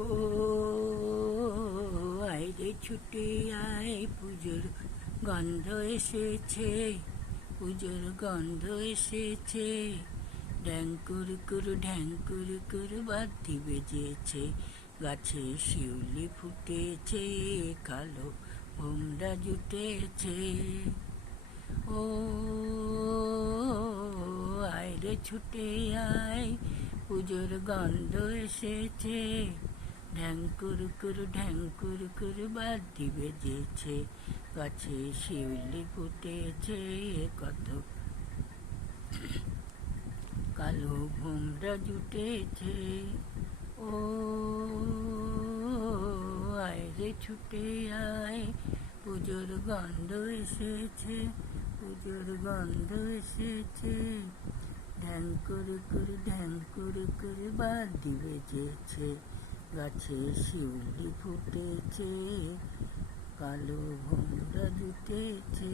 ও আয় রে ছুটে আয়, পুজোর গন্ধ এসেছে, পুজোর গন্ধ এসেছে। ঢ্যাং কুরকুর ঢ্যাং কুরকুর বাদ্যি বেজেছে, গাছে শিউলি ফুটেছে, কালো ভোমরা জুটেছে। ও আয় রে ছুটে আয়, পুজোর গন্ধ এসেছে। ঢ্যাং কুরকুর বাদ্যি বেজেছে, গাছে শিউলি ফুটেছে, কত কালো ভোমরা জুটেছে। ও আয় রে ছুটে আয়, পুজোর গন্ধ এসেছে, পুজোর গন্ধ এসেছে। ঢ্যাং কুরকুর বাদ্যি বেজেছে, গাছে শিউলি ফুটেছে, কালো ভোমরা জুটেছে।